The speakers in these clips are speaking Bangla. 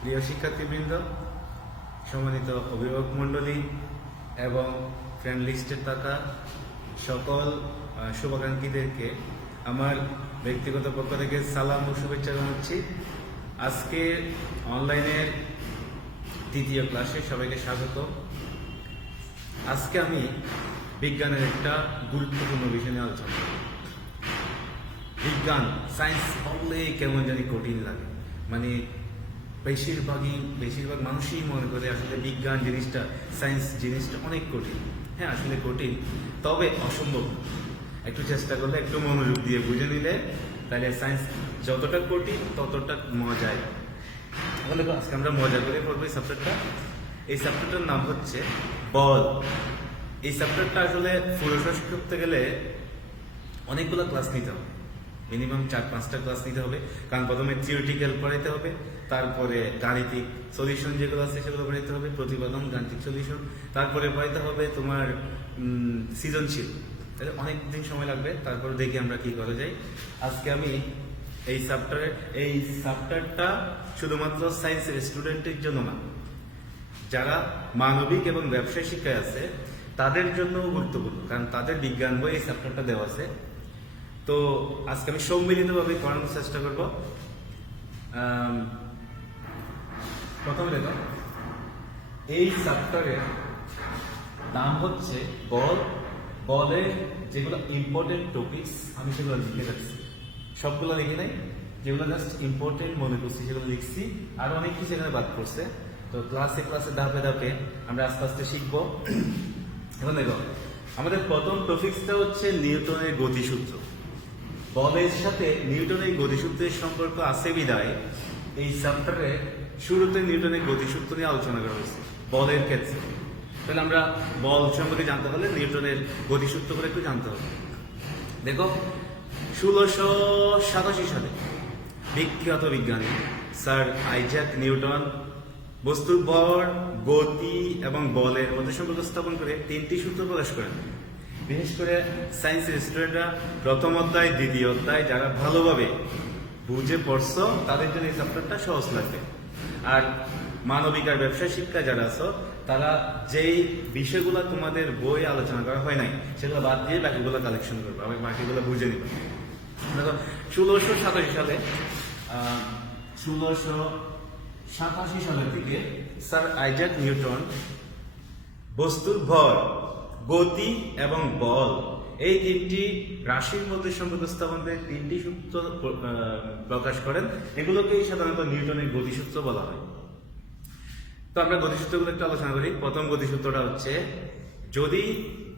প্রিয় শিক্ষার্থীবৃন্দ, সম্মানিত অভিভাবক মণ্ডলী এবং ফ্রেন্ড লিস্টে থাকা সকল শুভাকাঙ্ক্ষীদেরকে আমার ব্যক্তিগত পক্ষ থেকে সালাম ও শুভেচ্ছা জানাচ্ছি। আজকে অনলাইনের দ্বিতীয় ক্লাসে সবাইকে স্বাগত। আজকে আমি বিজ্ঞানের একটা গুরুত্বপূর্ণ বিষয় নিয়ে আলোচনা করব। বিজ্ঞান, সায়েন্স বললে কেমন জানি কঠিন লাগে, মানে বেশিরভাগ মানুষই মনে করে আসলে বিজ্ঞান জিনিসটা, সায়েন্স জিনিসটা অনেক কঠিন। হ্যাঁ, আসলে কঠিন, তবে অসম্ভব। একটু চেষ্টা করলে, একটু মনোযোগ দিয়ে বুঝে নিলে, তাহলে সায়েন্স যতটা কঠিন ততটা মজায়। এখন দেখো, আজকে আমরা মজা করে পড়বো এই চ্যাপ্টারটা। এই চ্যাপ্টারটার নাম হচ্ছে বল। এই চ্যাপ্টারটা আসলে পুরো শেষ করতে গেলে অনেকগুলো ক্লাস নিতে হবে, মিনিমাম 4-5টা ক্লাস নিতে হবে। কারণ প্রথমে থিওরিটিক্যাল পড়াইতে হবে, তারপরে গাণিতিক সলিউশন যেগুলো আছে সেগুলো পড়াইতে হবে, প্রতিপাদন, গাণিতিক সলিউশন, তারপরে পড়াইতে হবে তোমার সৃজনশীল। তাহলে অনেক দিন সময় লাগবে। তারপরে দেখি আমরা কি করা যায়। আজকে আমি এই চ্যাপ্টারটা শুধুমাত্র সায়েন্সের স্টুডেন্টের জন্য না, যারা মানবিক এবং ব্যবসায় শিক্ষায় আছে তাদের জন্যও গুরুত্বপূর্ণ, কারণ তাদের বিজ্ঞান বই এই চ্যাপ্টারটা দেওয়া আছে। তো আজকে আমি সম্মিলিতভাবে করানোর চেষ্টা করব। প্রথমে দেখো, এই চ্যাপ্টারের নাম হচ্ছে বল। বলের যেগুলো ইম্পর্টেন্ট টপিকস আমি সেগুলো লিখে রাখছি, সবগুলো লিখে নাই, যেগুলো জাস্ট ইম্পর্টেন্ট মনে করছি সেগুলো লিখছি। আর অনেক কিছু এখানে বাদ করছে। তো ক্লাসে ধাপে ধাপে আমরা আস্তে আস্তে শিখবো। এখন দেখো, আমাদের প্রথম টপিকসটা হচ্ছে নিউটনের গতিসূত্র। বলের সাথে নিউটনের গতিসূত্রের সম্পর্ক আছে বিদায় এই চ্যাপ্টারে শুরুতে নিউটনের গতিসূত্র নিয়ে আলোচনা করা হয়েছে বলের ক্ষেত্রে। তাহলে আমরা বল সম্পর্কে জানতে হলে নিউটনের গতিসূত্র করে একটু জানতে হবে। দেখো, 1687 সালে বিখ্যাত বিজ্ঞানী স্যার আইজ্যাক নিউটন বস্তুর ভর, গতি এবং বলের মধ্যে সম্পর্ক স্থাপন করে 3টি সূত্র প্রকাশ করেন। বিশেষ করে সায়েন্সের স্টুডেন্টরা প্রথম অধ্যায়, দ্বিতীয় অধ্যায় যারা ভালোভাবে বুঝে পড়ছো তাদের জন্য এই চ্যাপ্টারটা সহজ লাগবে। আর মানবিক আর ব্যবসায় শিক্ষা যারা আছো, তারা যেই বিষয়গুলো তোমাদের বই আলোচনা করা হয় নাই সেগুলো বাদ দিয়ে বাকিগুলো কালেকশন করবে, আমি বাকিগুলো বুঝে নিব। দেখো, 1687 সালে 1687 সালের দিকে স্যার আইজ্যাক নিউটন বস্তুর ভর, গতি এবং বল এই 3টি রাশির মধ্যে সম্পর্ক স্থাপন করে 3টি সূত্র প্রকাশ করেন। এগুলোকেই সাধারণত নিউটনের গতিসূত্র বলা হয়। তো আমরা গতিসূত্রগুলো একটু আলোচনা করি। প্রথম গতিসূত্রটা হচ্ছে, যদি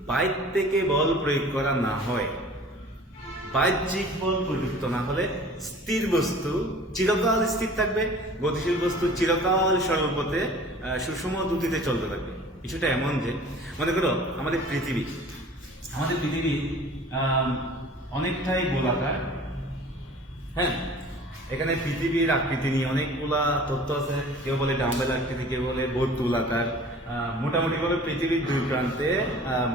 বাইর থেকে বল প্রয়োগ করা না হয়, বাহ্যিক বল প্রযুক্ত না হলে স্থির বস্তু চিরকাল স্থির থাকবে, গতিশীল বস্তু চিরকাল সর্বপথে সুষম গতিতে চলতে থাকবে। কিছুটা এমন যে, মনে করো আমাদের পৃথিবী অনেকটাই গোলাকার। হ্যাঁ, এখানে পৃথিবীর আকৃতি নিয়ে অনেকগুলা তথ্য আছে। কেউ বলে ডাম্বেল আকৃতি, কেউ বলে বর্তুলাকার। মোটামুটি ভাবে পৃথিবীর দুই প্রান্তে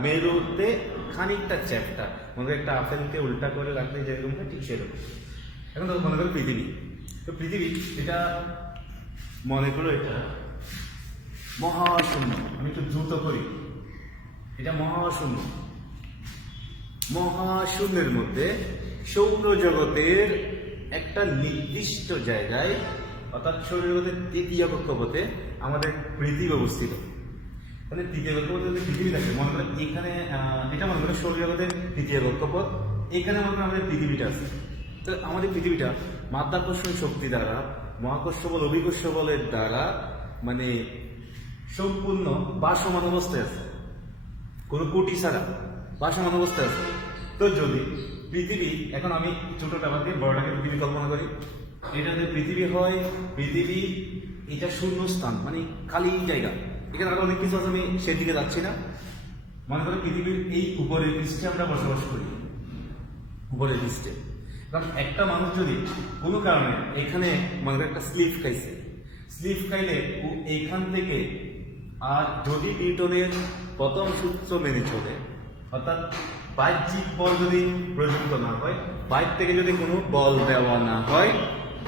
মেরুতে খানিকটা চ্যাপ্টা, মনে একটা আপেলকে উল্টা করে রাখলে যেরকম ঠিক সেরকম। এখন তো মনে করো পৃথিবী, তো পৃথিবী এটা মনে করো এটা মহাশূন্য। আমি একটু দ্রুত করি, এটা মহাশূন্য। মহাশূন্যের মধ্যে সৌরজগতের একটা নির্দিষ্ট জায়গায়, অর্থাৎ সৌরজগতের 3য় কক্ষপথে আমাদের পৃথিবী অবস্থিত। মানে 3য় কক্ষপথে যদি পৃথিবী থাকে, মনে করেন এখানে এটা মনে করেন সৌরজগতের 3য় কক্ষপথ, এখানে মনে করেন আমাদের পৃথিবীটা আছে। তো আমাদের পৃথিবীটা মাধ্যাকর্ষণ শক্তি দ্বারা, মহাকর্ষ বল, অভিকর্ষ বলের দ্বারা মানে সম্পূর্ণ ভাসমান অবস্থায় আছে, কোনো কোটি ছাড়া ভাসমান অবস্থায় আছে। তো যদি পৃথিবী, এখন আমি ছোটটা বাদ দিয়ে বড়টাকে পৃথিবী কল্পনা করি, এটা যদি পৃথিবী হয়, পৃথিবী এটা শূন্য স্থান, মানে খালি জায়গা। এখানে আরো অনেক কিছু আছে, আমি সেদিকে যাচ্ছি না। মনে করি পৃথিবীর এই উপরের পৃষ্ঠে আমরা বসবাস করি, উপরের পৃষ্ঠে। কারণ একটা মানুষ যদি কোনো কারণে এখানে মনে করি একটা স্লিপ খাইলে ও এইখান থেকে, আর যদি নিউটনের প্রথম সূত্র মেনে চলে, অর্থাৎ বাহ্যিক বল যদি প্রযুক্ত না হয়, বাইর থেকে যদি কোনো বল দেওয়া না হয়,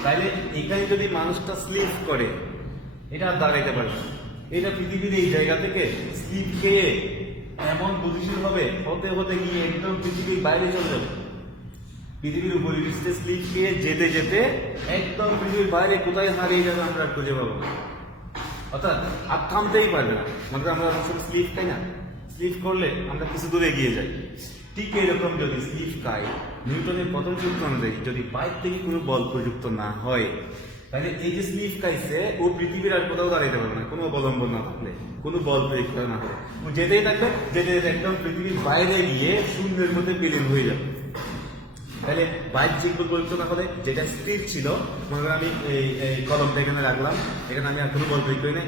তাহলে এখানে যদি মানুষটা স্লিপ করে, এটা আর দাঁড়াইতে পারবে না। এটা পৃথিবীর এই জায়গা থেকে স্লিপ খেয়ে এমন গতিশীল হবে, হতে হতে গিয়ে একদম পৃথিবীর বাইরে চলে যাবে। পৃথিবীর উপরিপৃষ্ঠে স্লিপ খেয়ে যেতে যেতে একদম পৃথিবীর বাইরে কোথায় হারিয়ে যাবে আমরা আর খুঁজে পাবো না। অর্থাৎ আর থামতেই পারবে না। মানে আমরা অনেক সময় স্লিপ খাই না, স্লিপ করলে আমরা কিছু দূরে এগিয়ে যাই। ঠিক এরকম যদি স্লিপ খাই, নিউটনের প্রথম সূত্র অনুযায়ী যদি পাইপ থেকে কোনো বল প্রযুক্ত না হয়, তাহলে এই যে স্লিপ খাইছে ও পৃথিবীর আর কোথাও দাঁড়াইতে পারবে না, কোনো অবলম্বন না থাকলে, কোনো বল প্রয়োগ করা না হয়। ও যেতেই থাকবে, যেতে যেতে একদম পৃথিবীর বাইরে গিয়ে শূন্যের মধ্যে বিলীন হয়ে যাবে। তাহলে বাইক জিগবল প্রযুক্ত না হলে যেটা স্থির ছিল, মনে করেন আমি এই কলমটা এখানে রাখলাম, এখানে আমি আর কোনো বল প্রয়োগ করি না,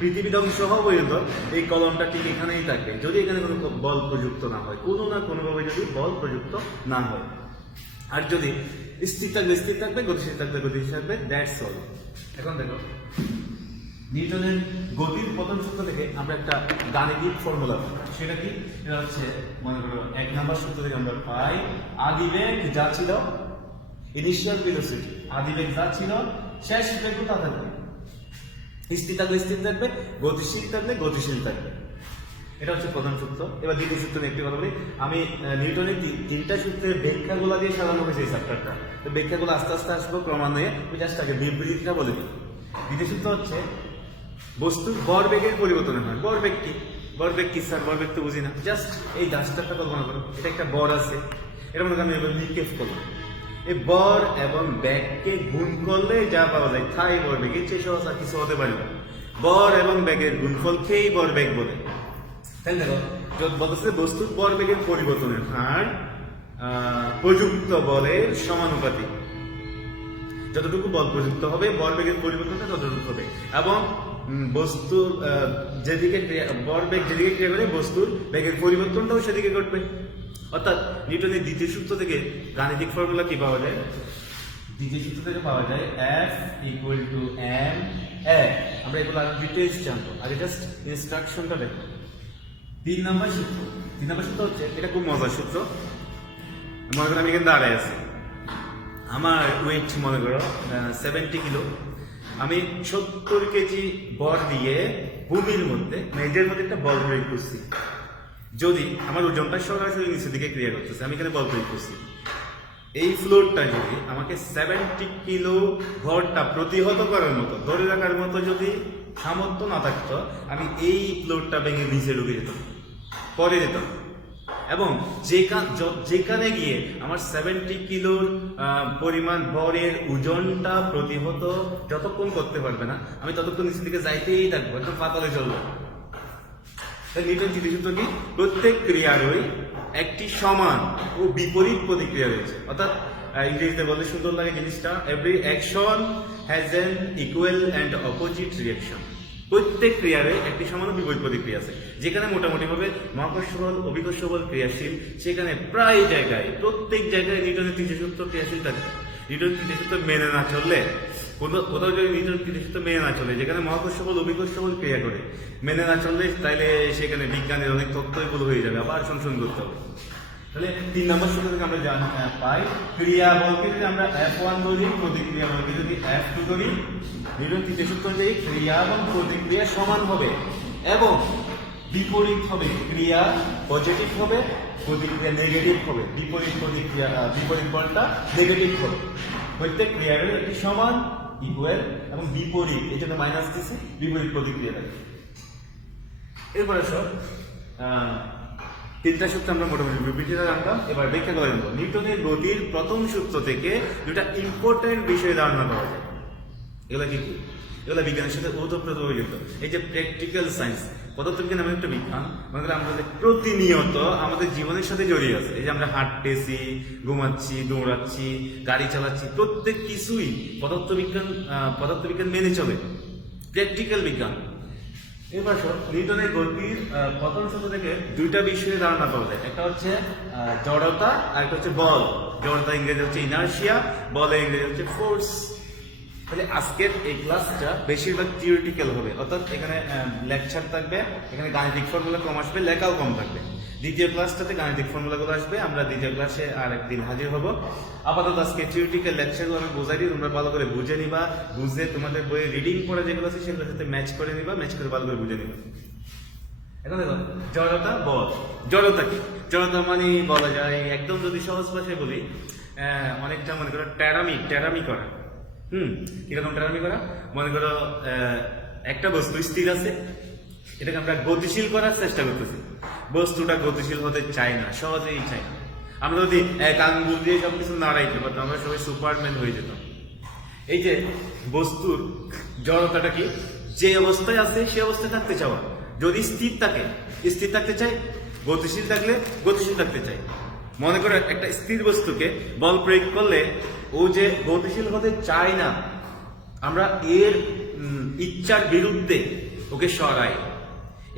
পৃথিবী ধ্বংস হওয়া পর্যন্ত এই কলমটা ঠিক এখানেই থাকবে, যদি এখানে কোনো বল প্রযুক্ত না হয়, কোনো না কোনোভাবে যদি বল প্রযুক্ত না হয়। আর যদি স্থির থাকবে, গতিশীল থাকবে, দ্যাটস অল। এখন দেখো নিউটনের গতির প্রথম সূত্র থেকে আমরা একটা গাণিতিক ফর্মুলা পাই। সেটা কি? এটা হচ্ছে মনে করো 1 নম্বর সূত্র থেকে আমরা পাই আদিবেগ যা ছিল, ইনিশিয়াল ভেলোসিটি, আদিবেগ যা ছিল শেষ বেগ তা থাকবে, স্থির থাকবে, গতিশীল থাকবে। এটা হচ্ছে প্রথম সূত্র। এবার দ্বিতীয় সূত্র নিয়ে একটি কথা বলি। আমি নিউটনের 3টা সূত্রের ব্যাখ্যাগুলো দিয়ে সাজানো হয়েছে এই চ্যাপ্টারটা, তো ব্যাখ্যাগুলো আস্তে আস্তে আসবো ক্রমান্বয়ে। আমি জাস্ট আগে বিবৃতিটা বলে দিই। দ্বিতীয় সূত্র হচ্ছে বস্তুর ভরবেগের পরিবর্তন হয়। ভরবেগ কি স্যার? ভরবেগ তো বুঝি না। জাস্ট এই ডাস্টারটা কল্পনা করো, এটা একটা বর আছে, এর মধ্যে আমি এবার নিক্ষেপ করলাম। এই বর এবং ব্যাগকে গুণ করলে যা পাওয়া যায় তাই ভরবেগ, এর চেয়ে সহজ আর কিছু হতে পারে না। বর এবং ব্যাগের গুণফলকেই ভরবেগ বলে। তাই দেখো, বলতেছে বস্তুর ভরবেগের পরিবর্তনের হার প্রযুক্ত বলের সমানুপাতিক। যতটুকু বল প্রযুক্ত হবে, ভরবেগের পরিবর্তনটা ততটুকু হবে। এবং বস্তুর ভরবেগ যেদিকে ক্রিয়া করে, বস্তুর বেগের পরিবর্তনটাও সেদিকে ঘটবে। অর্থাৎ নিউটনের দ্বিতীয় সূত্র থেকে গাণিতিক ফর্মুলা কি পাওয়া যায়? দ্বিতীয় সূত্র থেকে পাওয়া যায় F = ma। আমরা এগুলো আর ডিটেইলস জানবো, আগে জাস্ট ইনস্ট্রাকশনটা দেখো। 3 নম্বর সূত্র হচ্ছে, এটা খুব মজার সূত্র। মনে করো আমি এখানে দাঁড়ায় আছি, আমার ওয়েট মনে করো 70 কিলো, আমি 70 কেজি বর দিয়ে ভূমির মধ্যে মেঝের মধ্যে একটা বল প্রয়োগ করছি। যদি আমার ওজনটা সরাসরি নিচের দিকে ক্রিয়া করতেছে, আমি এখানে বল প্রয়োগ করছি, এই ফ্লোরটা যদি আমাকে 70 কিলো ভরটা প্রতিহত করার মতো, ধরে রাখার মতো যদি সামর্থ্য না থাকতো, আমি এই ফ্লোরটা ভেঙে নিচে ঢুকে যেতাম, পরে যেতাম। এবং যেখানে গিয়ে আমার 70 কিলোর পরিমাণ ভরের ওজনটা প্রতিহত যতক্ষণ করতে পারবে না, আমি ততক্ষণ নিচের দিকে যাইতেই থাকবো, একদম পাতালে চলবো। নিউটন তৃতীয় সূত্র কি? প্রত্যেক ক্রিয়ারই একটি সমান ও বিপরীত প্রতিক্রিয়া রয়েছে। অর্থাৎ ইংরেজিতে বলতে সুন্দর লাগে জিনিসটা, every action has an equal and opposite reaction. প্রত্যেক ক্রিয়ারে একটি সমান বিপরীত প্রতিক্রিয়া আছে। যেখানে মোটামুটি ভাবে মহাকর্ষ বল, অভিকর্ষ বল ক্রিয়াশীল, সেখানে প্রায় জায়গায়, প্রত্যেক জায়গায় নিউটনের তৃতীয় সূত্র ক্রিয়াশীল থাকে। নিউটনের তৃতীয় সূত্র মেনে না চললে, কোথাও যদি নিউটনের তৃতীয় সূত্র মেনে না চলে, যেখানে মহাকর্ষ বল, অভিকর্ষ বল ক্রিয়া করে, মেনে না চললে তাইলে সেখানে বিজ্ঞানের অনেক তথ্যই ভুল হয়ে যাবে, আবার সংশোধন করতে হবে। তাহলে 3 নম্বর সূত্র থেকে আমরা পাই, ক্রিয়া বলকে যদি আমরা F1 ধরি, প্রতিক্রিয়া বলকে যদি F2 ধরি, নিউটন তৃতীয় সূত্র অনুযায়ী ক্রিয়া এবং প্রতিক্রিয়া সমান হবে এবং বিপরীত হবে। ক্রিয়া পজিটিভ হবে, প্রতিক্রিয়া নেগেটিভ হবে। বিপরীত বলটা নেগেটিভ হবে। প্রত্যেক ক্রিয়ার একটি সমান, ইকুয়াল এবং বিপরীত, এই জন্য মাইনাস দিচ্ছে, বিপরীত প্রতিক্রিয়া থাকে। এরপরে সব 3টা সূত্র আমরা মোটামুটি বিবৃতিটা জানলাম, এবার ব্যাখ্যা করে জানবো। নিউটনের গতির প্রথম সূত্র থেকে 2টা ইম্পর্টেন্ট বিষয় ধারণা পাওয়া যায়। এগুলা কি? এগুলা বিজ্ঞানের সাথে ওতপ্রোতভাবে যুক্ত। এই যে প্র্যাকটিক্যাল সায়েন্স, পদার্থবিজ্ঞান এমন একটা বিজ্ঞান, মানে আমাদের প্রতিনিয়ত আমাদের জীবনের সাথে জড়িয়ে আছে। এই যে আমরা হাঁটতেছি, ঘুমাচ্ছি, দৌড়াচ্ছি, গাড়ি চালাচ্ছি, প্রত্যেক কিছুই পদার্থবিজ্ঞান মেনে চলে, প্র্যাকটিক্যাল বিজ্ঞান। এবার নিউটনের গতির প্রথম সূত্র থেকে 2টা বিষয়ের ধারণা পাওয়া যায়। একটা হচ্ছে জড়তা, আর একটা হচ্ছে বল। জড়তা ইংরেজি হচ্ছে ইনার্শিয়া, বলের ইংরেজি হচ্ছে ফোর্স। তাহলে আজকের এই ক্লাসটা বেশিরভাগ থিওরিটিক্যাল হবে, অর্থাৎ এখানে লেকচার থাকবে, এখানে গাণিতিক ফর্মুলা কম আসবে, লেখাও কম থাকবে। দ্বিতীয় ক্লাসটাতে গাণিতিক ফর্মুলাগুলো আসবে, আমরা দ্বিতীয় ক্লাসে আর একদিন হাজির হব। আপাতত আজকে থিওরিটিক্যাল লেকচারগুলো আমি বোঝাই দিই, তোমরা ভালো করে বুঝে নিবা, বুঝে তোমাদের বইয়ে রিডিং পড়া যেগুলো আছে সেগুলোর সাথে ম্যাচ করে নিবা, ম্যাচ করে ভালো করে বুঝে নিবা। এখন দেখো জড়তা বল, জড়তা কি? জড়তা মানে বলা যায় একদম যদি সহজ ভাষায় বলি, অনেকটা মনে করো টেরামি করা। কিরকম টেরামি করা? মনে করো একটা বস্তু স্থির আছে, এটাকে আমরা গতিশীল করার চেষ্টা করতেছি। বস্তুটা গতিশীল হতে চায় না, সহজেই চায় না। আমরা যদি এক আঙ্গুল দিয়ে সবকিছু নাড়াইতে পারতাম, আমরা সবাই সুপারম্যান হয়ে যেতাম। এই যে বস্তুর জড়তাটা কি? যে অবস্থায় আছে সে অবস্থায় থাকতে চাওয়া। যদি স্থির থাকে, স্থির থাকতে চাই, গতিশীল থাকলে গতিশীল থাকতে চাই। মনে করো একটা স্থির বস্তুকে বল প্রয়োগ করলে ও যে গতিশীল হতে চায় না, আমরা এর ইচ্ছার বিরুদ্ধে ওকে সরাই,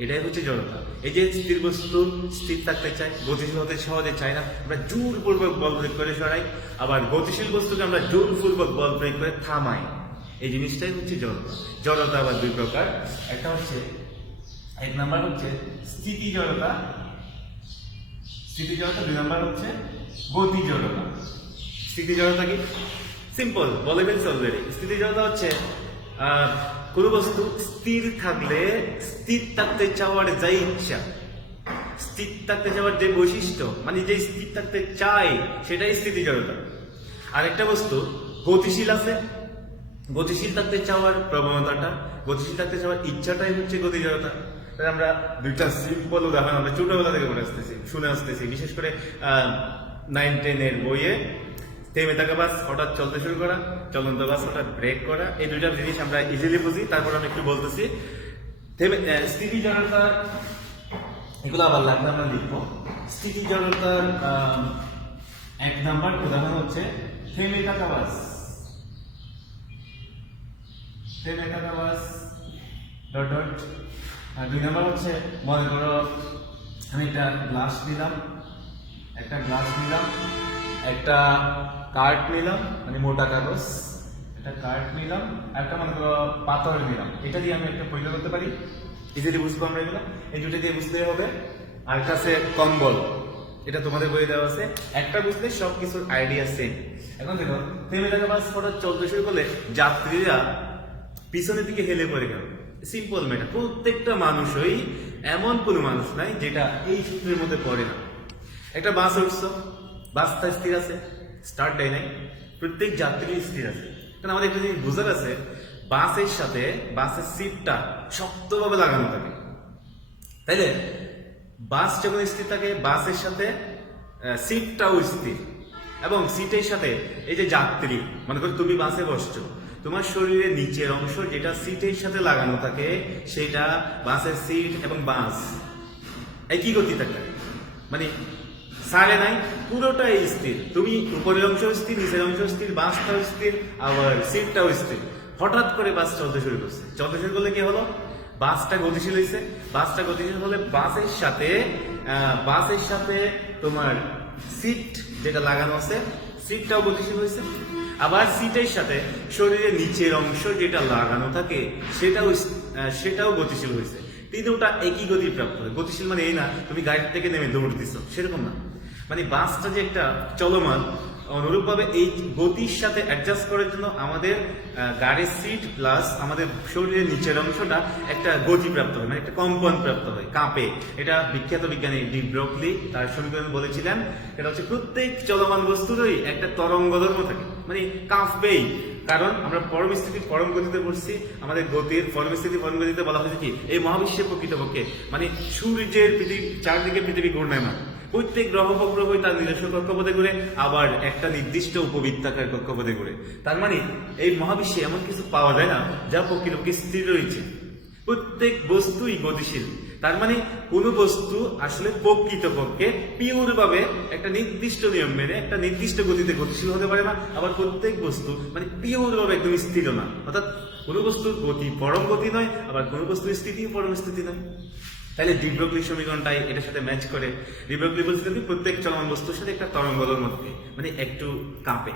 এটাই হচ্ছে জড়তা। এই যে স্থির বস্তু স্থির থাকতে চায়, গতিশীল হতে সহজে চায় না, আমরা জোরপূর্বক বল প্রয়োগ করে সরাই। আবার গতিশীল বস্তুকে আমরা জোরপূর্বক বল প্রয়োগ করে থামাই। এই জিনিসটাই হচ্ছে জড়তা। জড়তা আবার দুই প্রকার, একটা হচ্ছে এক নাম্বার হচ্ছে স্থিতি জড়তা, স্থিতি জড়তা। দুই নাম্বার হচ্ছে গতি জড়তা। স্থিতি জড়তা কি? সিম্পল, বলে ফেলছি অলরেডি। স্থিতি জড়তা হচ্ছে কোন বস্তু স্থির থাকলে স্থির থাকতে চাওয়ার যে ইচ্ছা, স্থির থাকতে চাওয়ার যে বৈশিষ্ট্য, মানে যে স্থির থাকতে চায়, সেটাই স্থিতি জড়তা। আর একটা বস্তু গতিশীল আছে, গতিশীল থাকতে চাওয়ার প্রবণতাটা, গতিশীল থাকতে চাওয়ার ইচ্ছাটাই হচ্ছে গতি জড়তা। আমরা দুইটা সিম্পল উদাহরণ আমরা ছোটবেলা থেকে পড়ে আসতেছি, শুনে আসতেছি, বিশেষ করে 9-10 বইয়ে। থেমে থাকা বাস হঠাৎ চলতে শুরু করা, চলন্ত বাস হঠাৎ ব্রেক করা, এই দুইটা জিনিস আমরা ইজিলি বুঝি। তারপর আমি একটু বলতেছি স্থিতি জড়তা, এগুলো আবার লাগবে আমরা লিখবো। স্থিতি জড়তার এক নাম্বার উদাহরণ হচ্ছে থেমে থাকা বাস, থেমে থাকা বাস ডট ডট। আর দুই নাম্বার হচ্ছে মনে করো আমি একটা গ্লাস নিলাম, একটা কার্ড নিলাম, মানে মোটা কাগজ, একটা কার্ড নিলাম, একটা মনে করো পাথর নিলাম। এটা দিয়ে আমি একটা পরীক্ষা করতে পারি, ইজিলি বুঝবো আমরা এগুলো। এই দুটো দিয়ে বুঝতে হবে। আর একটা আছে কম্বল, এটা তোমাদের বইয়ে দেওয়া আছে। একটা বুঝলে সবকিছুর আইডিয়া সেম। এখন দেখো থেমে থাকা বাস হঠাৎ চলতে শুরু করলে যাত্রীরা পিছনের দিকে হেলে পড়ে গেল। সিম্পল ম্যাটার, প্রত্যেকটা মানুষই, এমন কোনো মানুষ নাই যেটা এই সূত্রের মধ্যে পড়ে না। একটা বাস উঠছ, বাসটা স্থির আছে, স্টার্ট দেয় নাই, প্রত্যেক যাত্রী স্থির আছে। কারণ আমাদের একটা জিনিস বোঝার আছে, বাসের সাথে বাসের সিটটা শক্তভাবে লাগানো থাকে, তাইলে বাস যখন স্থির থাকে, বাসের সাথে সিটটাও স্থির, এবং সিটের সাথে এই যে যাত্রী, মনে করো তুমি বাসে বসছো, তোমার শরীরের নিচের অংশ যেটা সিটের সাথে লাগানো থাকে, সেটা বাসের সিট এবং বাস একই গতি থাকে, মানে সারে নাই, পুরোটাই স্থির। তুমি উপরের অংশ স্থির, নিচের অংশ স্থির, বাসটাও স্থির, আবার সিটটাও স্থির। হঠাৎ করে বাস চলতে শুরু করছে, চলতে শুরু করলে কি হলো? বাসটা গতিশীল হয়েছে। বাসটা গতিশীল হলে বাসের সাথে তোমার সিট যেটা লাগানো আছে, সিটটাও গতিশীল হয়েছে। আবার সিটের সাথে শরীরের নিচের অংশ যেটা লাগানো থাকে, সেটাও গতিশীল হয়েছে। তিনটা একই গতি প্রাপ্ত হয়। গতিশীল মানে এই না তুমি গাড়ি থেকে নেমে দৌড় দিচ্ছ, সেরকম না। মানে বাসটা যে একটা চলমান, অনুরূপভাবে এই গতির সাথে অ্যাডজাস্ট করার জন্য আমাদের গাড়ির সিট প্লাস আমাদের শরীরের নিচের অংশটা একটা গতি প্রাপ্ত হয়, মানে একটা কম্পন প্রাপ্ত হয়, কাঁপে। এটা বিখ্যাত বিজ্ঞানী ডি ব্রোগলি তার সমীকরণ বলেছিলেন, এটা হচ্ছে প্রত্যেক চলমান বস্তুরই একটা তরঙ্গ ধর্ম থাকে, মানে কাঁপবেই। কারণ আমরা পরম স্থিতি পরম গতিতে পড়ছি, আমাদের গতির পরম স্থিতি পরম গতিতে বলা হয়েছে কি এই মহাবিশ্বের প্রকৃতপক্ষে, মানে সূর্যের চারদিকে পৃথিবী ঘূর্ণায়মান, প্রত্যেক গ্রহ উপগ্রহই তার নিজস্ব কক্ষপথে ঘুরে, আবার একটা নির্দিষ্ট উপবৃত্তাকার কক্ষপথে ঘুরে। তার মানে এই মহাবিশ্বে এমন কিছু পাওয়া যায় না যা প্রকৃতপক্ষে স্থির রয়েছে। প্রত্যেক বস্তুই গতিশীল। তার মানে কোন বস্তু আসলে প্রকৃতপক্ষে পিওর ভাবে একটা নির্দিষ্ট নিয়ম মেনে একটা নির্দিষ্ট গতিতে গতিশীল হতে পারে না, আবার প্রত্যেক বস্তু মানে পিওর ভাবে একদম স্থির না। অর্থাৎ কোন বস্তুর গতি পরম গতি নয়, আবার কোন বস্তুর স্থিতি পরম স্থিতি নয়। তাহলে ডি ব্রোগলি সমীকরণটাই এটার সাথে ম্যাচ করে। ডি ব্রোগলি বলছে যে প্রত্যেক চলমান বস্তুর সাথে একটা তরঙ্গের মধ্যে মানে একটু কাঁপে।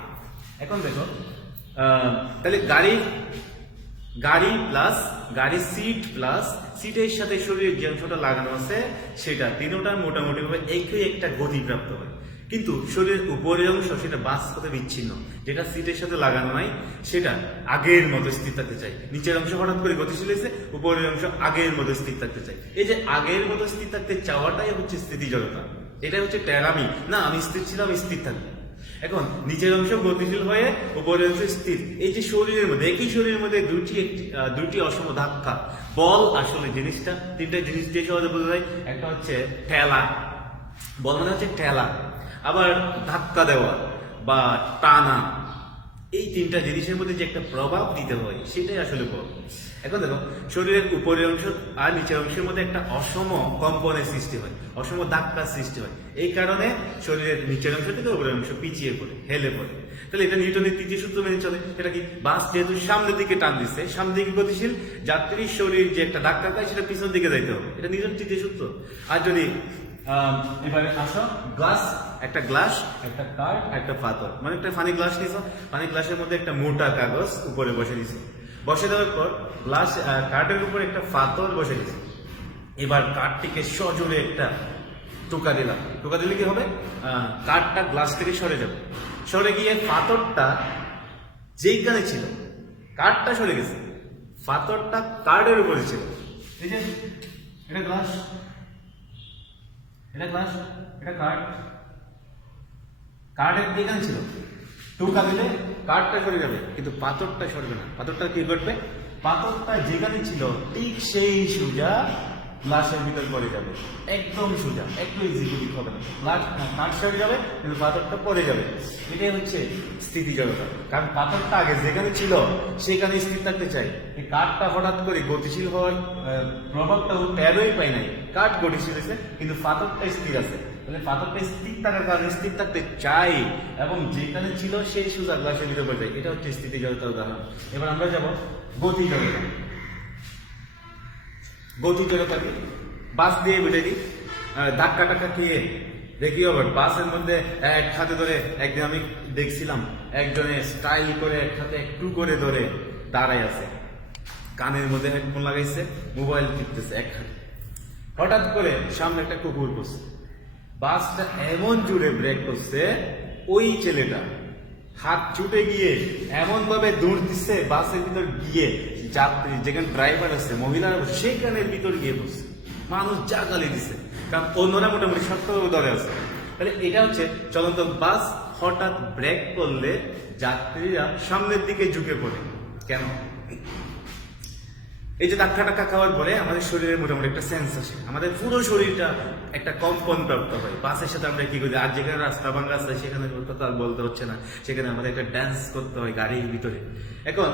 এখন দেখো তাহলে গাড়ির গাড়ির সিট প্লাস সিটের সাথে শরীরের যে অংশটা লাগানো আছে সেটা তিনোটা মোটামুটি ভাবে একই একটা গতি প্রাপ্ত হয়। কিন্তু শরীরের উপরের অংশ সেটা বাস্তবে বিচ্ছিন্ন, যেটা সিটের সাথে লাগানো নাই সেটা আগের মতো স্থির থাকতে চাই। নিচের অংশ হঠাৎ করে গতিশীল হয়েছে, উপরের অংশ আগের মতো স্থির থাকতে চাই। এই যে আগের মতো স্থির থাকতে চাওয়াটাই হচ্ছে স্থিতিজড়তা, এটাই হচ্ছে টেরামি। না আমি স্থির ছিলাম, আমি স্থির থাকবো। এখন নিচের অংশ গতিশীল হয়ে উপরের অংশ স্থির। এই যে শরীরের মধ্যে, একই শরীরের মধ্যে দুটি অসম ধাক্কা, বল আসলে জিনিসটা তিনটা জিনিস দিয়ে সহজে বোঝা যায়। একটা হচ্ছে ঠেলা, বল মানে হচ্ছে ঠেলা, আবার ধাক্কা দেওয়া বা টানা। এই তিনটা জিনিসের মধ্যে যে একটা প্রভাব দিতে হয় সেটাই আসলে বল। এখন দেখো, শরীরের উপরের অংশ আর নিচের অংশের মধ্যে একটা অসম কম্পনের সৃষ্টি হয়, অসম ধাক্কার সৃষ্টি হয়। এই কারণে শরীরের নিচের অংশ থেকে উপরের অংশ পিছিয়ে পড়ে, হেলে পড়ে। তাহলে এটা নিউটনের তৃতীয় সূত্র মেনে চলে। এটা কি, বাস যেহেতু সামনের দিকে টান দিচ্ছে, সামনের দিকে গতিশীল, যাত্রীর শরীর যে একটা ধাক্কা পায় সেটা পিছন দিকে যাইতে হবে, এটা নিউটনের তৃতীয় সূত্র। আর যদি এবারে আসো, একটা গ্লাস, একটা কার্ড, একটা পাথর, মানে একটা পানি গ্লাস নিছো, পানি গ্লাসের মধ্যে একটা মোটা কাগজ উপরে বসে দিছো, বসে দেওয়ার পর কার্ডের উপরে একটা পাথর বসে দিছো। এবার কার্ডটিকে সজোরে একটা টোকা দিলাম, টোকা দিলে কি হবে, কার্ডটা গ্লাস থেকে সরে যাবে, সরে গিয়ে পাথরটা যেইখানে ছিল, কার্ডটা সরে গেছে, পাথরটা কার্ডের উপরে ছিল। এই যে এটা গ্লাস, এটা কার্ড, কার্ডের যেখানে ছিল টোকা দিলে কার্ডটা সরে যাবে, কিন্তু পাথরটা সরবে না। পাথরটা কি করবে, পাথরটা যেখানে ছিল ঠিক সেই সোজা গ্লাসের ভিতর পড়ে যাবে, একদম সোজা, একটু ইজি হবে না। কার্ড সরে যাবে কিন্তু পাথরটা পড়ে যাবে। এটাই হচ্ছে স্থিতিজড়তা, কারণ পাথরটা আগে যেখানে ছিল সেখানে স্থির থাকতে চাই। এই কার্ডটা হঠাৎ করে গতিশীল হওয়ার প্রভাবটা টেরই পাই নাই, কার্ড গতিশীল হয়েছে কিন্তু পাথরটা স্থির আছে। তাহলে পাথরটা স্থির থাকার কারণে স্থির থাকতে চাই এবং যেখানে ছিল সেই সোজা গ্লাসের ভিতরে পড়ে যায়। এটা হচ্ছে স্থিতিজড়তার উদাহরণ। এবার আমরা যাব গতিজড়তা। গতিজড়তা কি, বাস দিয়ে বুঝে দিই, ধাক্কা টাক্কা খেয়ে দেখি। আবার বাসের মধ্যে এক হাতে ধরে, একদিন আমি দেখছিলাম একজনে স্টাইল করে এক হাতে একটু করে ধরে দাঁড়াই আছে, কানের মধ্যে হেডফোন লাগাইছে, মোবাইল টিপতেছে এক হাতে। হঠাৎ করে সামনে একটা কুকুর করছে, বাসটা এমন জোরে ব্রেক করছে, ওই ছেলেটা হাত ছুটে গিয়ে এমন ভাবে দৌড় দিচ্ছে বাসের ভিতর গিয়ে, যাত্রী যেখানে ড্রাইভার আছে মহিলারা সেখানের ভিতর গিয়ে বসছে, মানুষ যা গালি দিচ্ছে, কারণ অন্যরা মোটামুটি শক্তভাবে ধরে আছে। তাহলে এটা হচ্ছে চলন্ত বাস হঠাৎ ব্রেক করলে যাত্রীরা সামনের দিকে ঝুঁকে পড়ে। কেন? এই যে ধাক্কা টাক্কা খাওয়ার পরে আমাদের শরীরে মোটামুটি একটা সেন্স আসে, আমাদের পুরো শরীরটা একটা কম্পন প্রাপ্ত হয়। বাসের সাথে আমরা কি করি, আর যেখানে রাস্তা ভাঙা রাস্তা সেখানে কথা বলতে হচ্ছে না, সেখানে আমাদের একটা ড্যান্স করতে হয় গাড়ির ভিতরে। এখন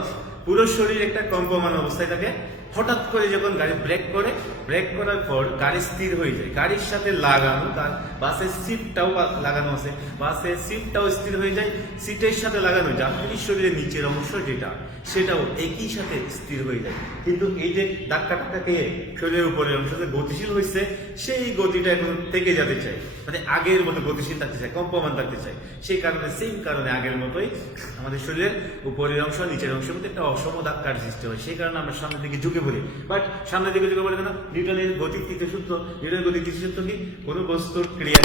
পুরো শরীর একটা কম্পমান অবস্থায় থাকে। হঠাৎ করে যখন গাড়ি ব্রেক করে, ব্রেক করার পর গাড়ি স্থির হয়ে যায়, গাড়ির সাথে লাগানো তার বাসের সিটটাও লাগানো আছে, বাসের সিটটাও স্থির হয়ে যায়, সিটের সাথে লাগানো যাত্রীর শরীরের নিচের অংশ যেটা সেটাও একই সাথে স্থির হয়ে যায়। কিন্তু এই যে ধাক্কা টাক্কা খেয়ে শরীরের উপরের অংশ যে গতিশীল হয়েছে, সেই গতিটা এখন থেকে যেতে চাই, মানে আগের মতো গতিশীল থাকতে চাই, কম্পমান থাকতে চাই। সেই কারণে সেম কারণে আগের মতোই আমাদের শরীরের উপরের অংশ নিচের অংশের মধ্যে একটা অসম ধাক্কার সৃষ্টি হয়। সেই কারণে আমরা সামনের দিকে ঝুঁকে পড়ি। বাট সামনের দিকে ঝুঁকে পড়ে কেন? নিউটনের গতির তৃতীয় সূত্র। নিউটনের গতির তৃতীয় সূত্র কি? কোনো বস্তুর ক্রিয়া